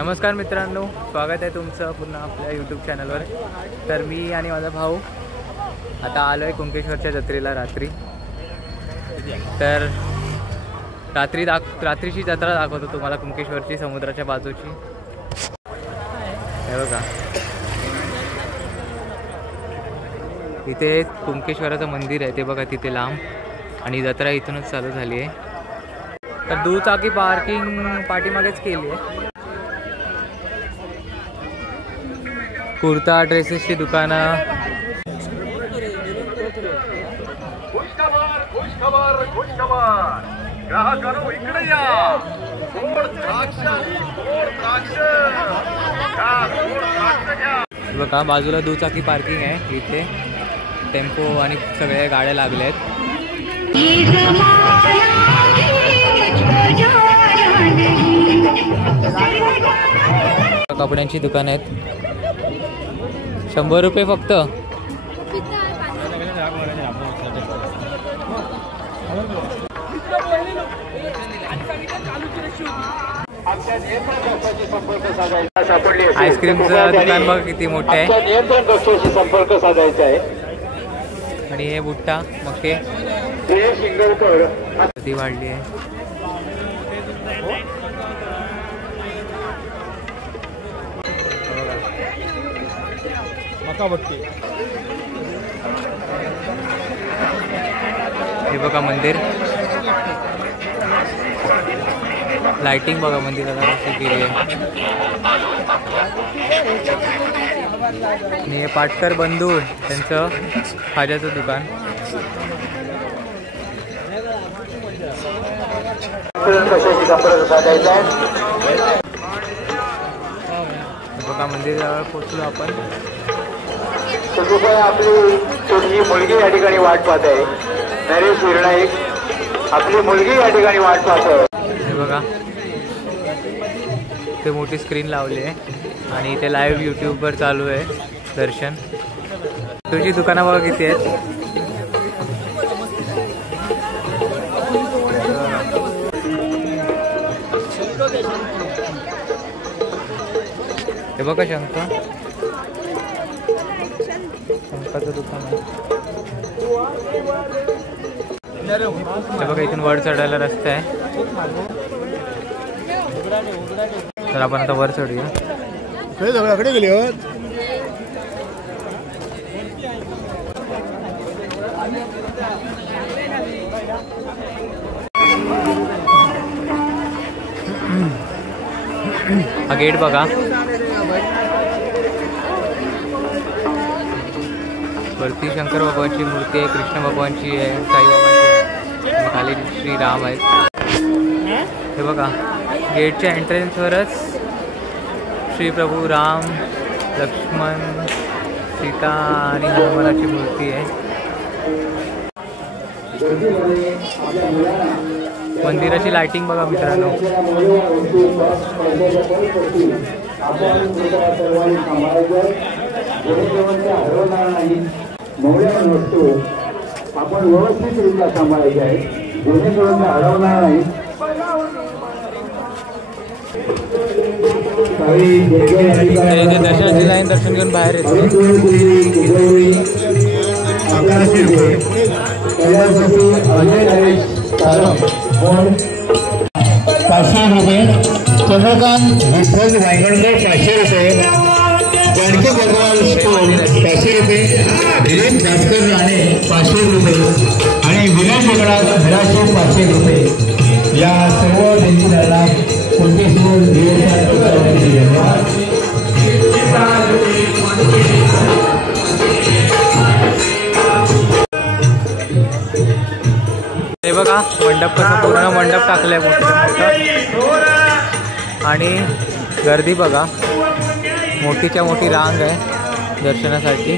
नमस्कार मित्रांनो, स्वागत आहे तुमचं पुन्हा आपल्या यूट्यूब चॅनलवर। तर मी आणि माझा भाऊ आता आलो आहे कुंकेश्वरच्या जत्रेला रात्री। तर रात्रीची जत्रा दाखवतो तुम्हाला कुंकेश्वरची, समुद्राच्या बाजूची। हे बघा, इथे कुंकेश्वराचं मंदिर आहे ते बघा तिथे लांब, आणि जत्रा इथूनच चालू झाली आहे। तर दुचाकी पार्किंग पाठीमागेच केली आहे। कुर्ता ड्रेसेसची दुकानं, बघा बाजूला दुचाकी पार्किंग आहे। इथे टेम्पो आणि सगळ्या गाड्या लागल्या आहेत। कपड्यांची दुकान आहेत, 100 रुपये फक्त। आईस्क्रीमचं दुकान बघा किती मोठे आहे, नियंत्रण कक्षाशी संपर्क साधायचा आहे। आणि हे बुट्टा मक्के ती वाढली आहे। हे बघा मंदिर, लाइटिंग बघा मंदिराला कशी केली आहे। आणि हे पाटकर बंधू त्यांचं खाज्याचं दुकान। बघा मंदिरावर पोहोचलो आपण। आपली छोटी मुलगी या ठिकाणी वाट पाहत आहे। नरेश हिरणाईक आपली मुलगी या ठिकाणी वाट पाहत आहे। हे बघा ते मोठी स्क्रीन लावली आहे, आणि इथे लाईव्ह यूट्यूबवर चालू आहे दर्शन। तुझी दुकानं बघा किती आहेत। हे बघा शंकाचं दुकान आहे। हे बघा इथून वर चढायला रस्ता आहे, तर आपण आता वर चढूया। कडे गेली हा गेट बघा, वरती शंकर भगवानची मूर्ती आहे, कृष्ण भगवानची आहे, साईबाबांची आहे, खाली श्रीराम आहेत। हे बघा गेटच्या एंट्रन्सवरच श्री प्रभू राम, लक्ष्मण, सीता आणि हनुमानाची मूर्ती आहे। मंदिराची लाइटिंग बघा मित्रांनो। आपण व्यवस्थितरित्या सांभाळायचे आहे, जेणेकरून हरवणार नाही। दर्शनाची लाईन दर्शन घेऊन बाहेर येते। 500 रुपये, चंद्रकांत विठ्ठल वायगणकर 500 रुपये, जानकी अग्रवाल स्टोर 500 रुपये, दिलीप भास्कर राणे 500 रुपये आणि विनय जगन्नाथ घराशे 500 रुपये। या सर्व देणगीदारांना कुंकेश्वर धन्यवाद। हे बघा मंडप कसं पूर्ण मंडप टाकलंय मोठं, आणि गर्दी बघा, मोठीच्या मोठी रांग आहे दर्शनासाठी।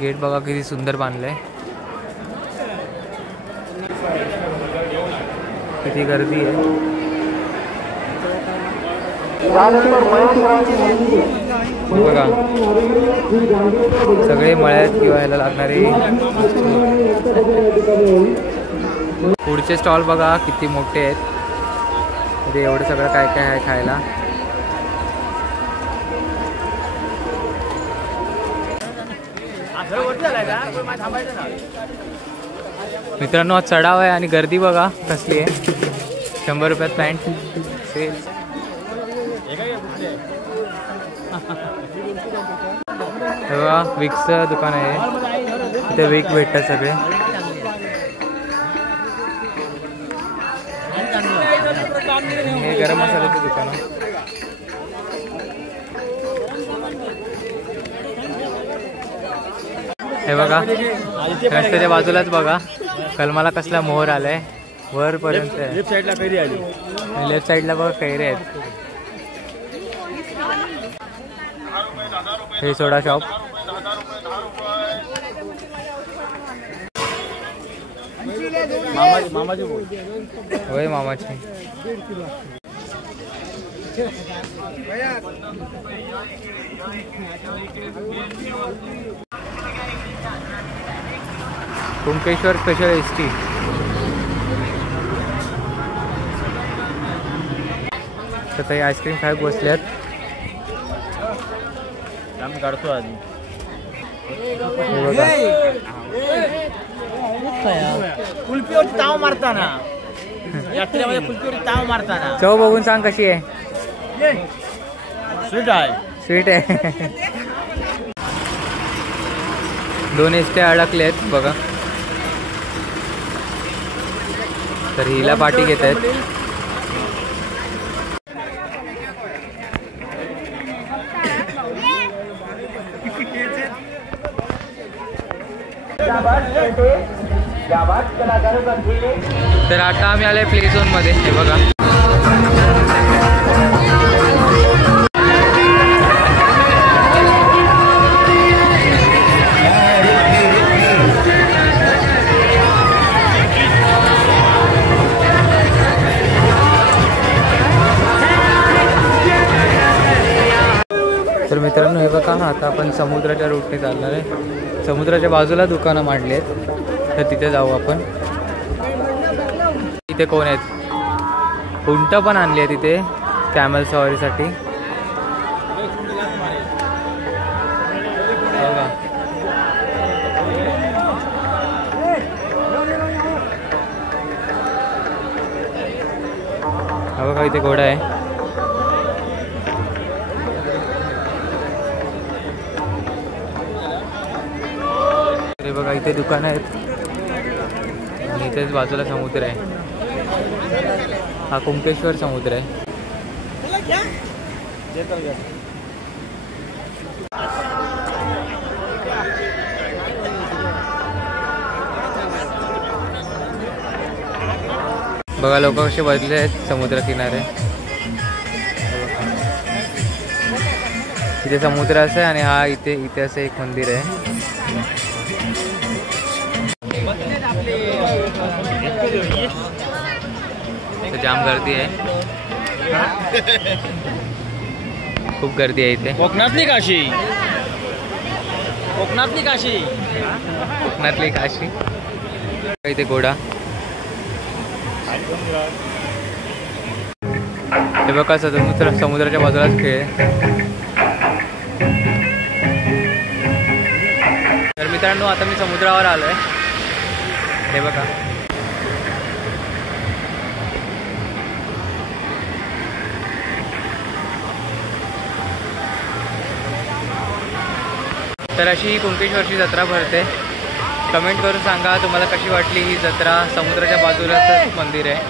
गेट बघा किती सुंदर बांधलंय, किती गर्दी आहे। त्यानंतर महेश्वराची मूर्ती बघा सगळे मळ्यात किंवा ह्याला लागणारे पुढचे स्टॉल बघा किती मोठे आहेत. म्हणजे एवढं सगळं काय काय आहे खायला. मित्रांनो आज चढाव आहे आणि गर्दी बघा कसली आहे. 100 रुपयात पॅन्ट सेल. बघा विक्सचं दुकान आहे. इथे विक भेटतात सगळे. हे गरम मसाल्याचं दुकान आहे. हे बघा रस्त्याच्या बाजूलाच बघा कलमाला कसला मोहर आलाय वरपर्यंत. लेफ्ट साईडला कैरी आली. लेफ्ट साईडला बघा कैरे आहेत. हे सोडा शॉप. मामाची बोल होय मामाची. Kunkeshwar special ST. तर काही आईस्क्रीम खायला बसल्यात. आम्ही काढतो आधी. हे बघा कुल्फीवरती ताव मारताना यात्रेमध्ये कुल्फीवरती ताव मारताना चव बघून सांग कशी आहे. स्वीट आहे. स्वीट आहे. 2 एसट्या अडकलेत बघा. तर हिला पाठी घेत आहेत. तर आता आम्ही आलोय प्ले झोन मध्ये. हे बघा तर मित्रांनो हे बघा आता आपण समुद्राच्या रूटने चालणार आहे. समुद्राच्या बाजूला दुकानं मांडली आहेत. तर तिथे जाऊ आपण. इथे कोण आहेत. उंट पण आणली आहे तिथे कॅमल सवारीसाठी. बघा हा बघा इथे घोडा आहे. हे बघा इथे दुकान आहेत आणि इथेच बाजूला समुद्र आहे. हा कुंकेश्वर समुद्र आहे. बघा लोक कसे बसले आहेत समुद्र किनारे. इथे समुद्र असं आहे आणि हा इथे असं एक मंदिर आहे. जाम गर्दी आहे. खूप गर्दी आहे इथे. कोकणातली काशी. कोकणातली काशी. कोकणातली काशी. इथे घोडा. हे बघा समुद्राच्या बाजूलाच खेळ आहे. तर मित्रांनो आता मी समुद्रावर आलोय. हे बघा तर अशी ही कुंकेश्वरची जत्रा भरते. कमेंट करून सांगा तुम्हाला कशी वाटली ही जत्रा. समुद्राच्या बाजूलाच मंदिर आहे.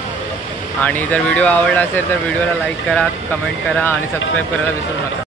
आणि जर व्हिडिओ आवडला असेल तर व्हिडिओला लाईक करा, कमेंट करा आणि सबस्क्राईब करायला विसरू नका.